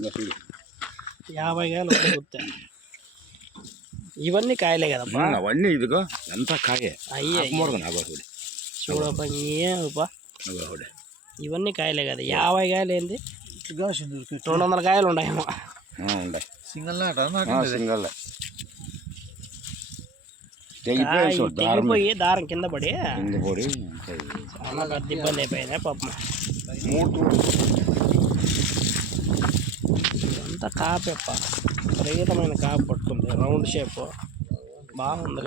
50 కాయలు గుర్తా. ఇవన్నీ కాయలే కదమ్మా. అవన్నీ ఇదిగో ఎంత కాయే. అయ్యే చూడపా, ఇవన్నీ కాయలే కదా. 50 కాయలు ఏంది, 200 కాయలు ఉన్నాయేమో. సింగల్ తెగిపోయి దారం కింద పడి చాలా పెద్ద ఇబ్బంది అయిపోయింది పాపం. అంతా కాపేప్ప, విపరీతమైన కాపు పట్టుకుంది. రౌండ్ షేప్ బాగుంది.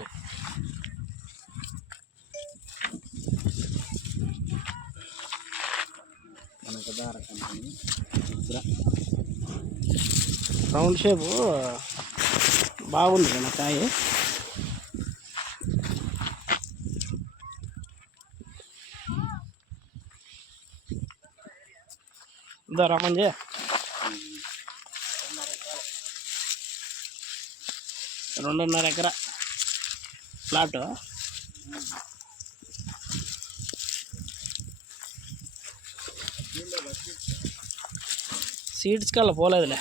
రౌండ్ షేపు బాగుంది కదా కాయ. ఇదో రమంజీ 2.5 ఎకరా ప్లాట్. సీడ్స్ కల్లా పోలేదులే.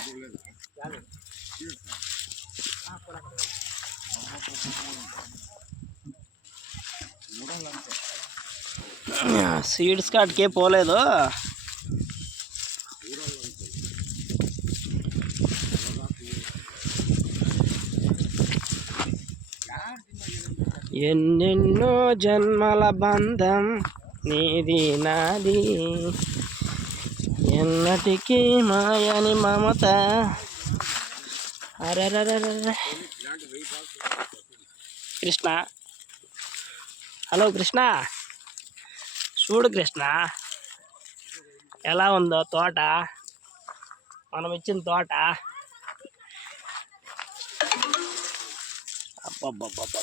సీడ్స్ కాటికే పోలేదు. ఎన్నెన్నో జన్మల బంధం నీది నాది, ఎన్నటికీ మాయని మమత. అరెరెరెరె కృష్ణ, హలో కృష్ణ, చూడు కృష్ణ ఎలా ఉందో తోట, మనం ఇచ్చిన తోట. అబ్బబ్బబ్బబ్బ,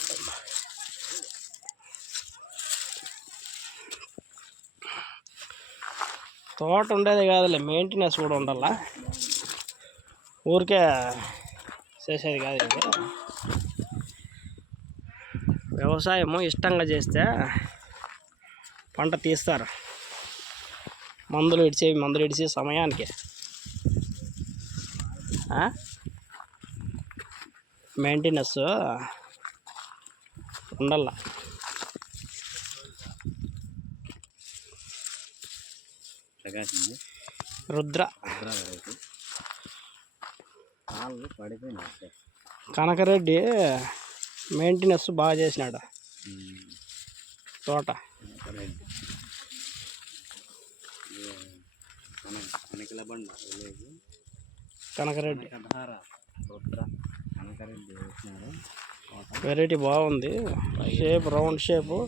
తోట ఉండేది కాదులే, మెయింటెనెన్స్ కూడా ఉండాలా. ఊరికే చేసేది కాదు ఇది. వ్యవసాయము ఇష్టంగా చేస్తే పంట తీస్తారు. మందులు ఇడిచి సమయానికి మెయింటెనెన్స్ ఉండాల. రుద్ర కనకరెడ్డి మెయింటెనెన్స్ బాగా చేసినాడు తోట. కనకరెడ్డి వెరైటీ బాగుంది. Shape round shape.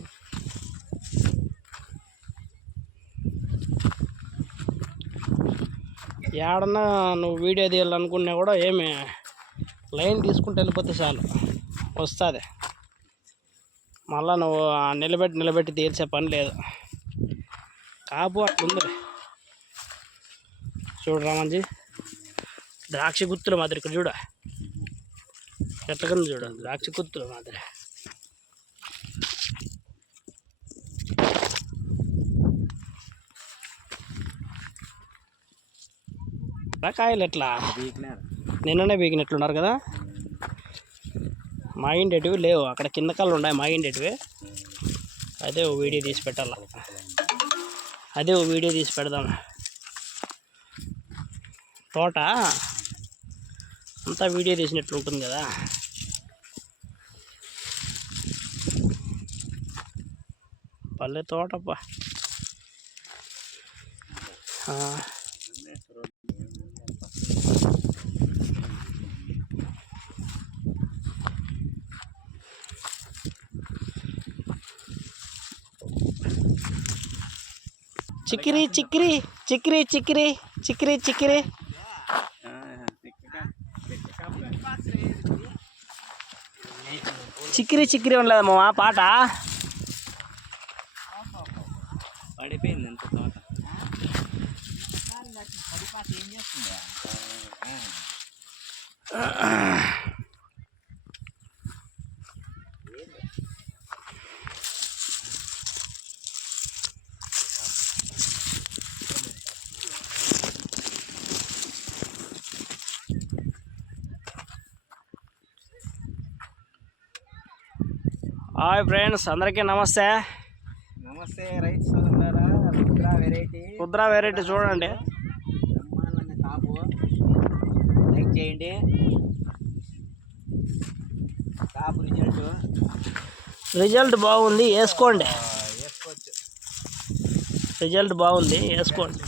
ఏడన్నా నువ్వు వీడియో తీయాలనుకున్నా కూడా ఏమి లైన్ తీసుకుంటూ వెళ్ళిపోతే చాలు వస్తుంది. మళ్ళా నువ్వు నిలబెట్టి తీర్చే పని లేదు. కాపు అట్లుంది చూడు రామంజీ. ద్రాక్ష గుత్తుల మాదిరి ఇక్కడ చూడ ఎట్లకుంది చూడ, ద్రాక్ష గుత్తుల మాదిరి. కాయలు ఎట్లా నిన్ననే బీగినట్లున్నారు కదా. మాగిండేటివి లేవు అక్కడ, కింద కళ్ళు ఉన్నాయి మాగిండేటివి. అదే ఓ వీడియో తీసి పెట్టాల, అదే ఓ వీడియో తీసి పెడదాం. తోట అంతా వీడియో తీసినట్లు ఉంటుంది కదా. పల్లె తోటప్పా. చిక్కిరి చిక్కిరి చిక్కిరి చిక్కిరి చిక్కిరి చిక్కిరి చిక్కిరి చిక్కిరి ఉండలేదు మా పాట. పడిపోయింది ఎంత తోట. హాయ్ ఫ్రెండ్స్, అందరికీ నమస్తే. నమస్తే రైతు సోదరులారా. కుద్రా వెరైటీ చూడండి. బ్రహ్మాండంగా కాపు లైక్ చేయండి. కాపు రిజల్ట్ బాగుంది, వేసుకోండి. వేసుకోవచ్చు. రిజల్ట్ బాగుంది, వేసుకోండి.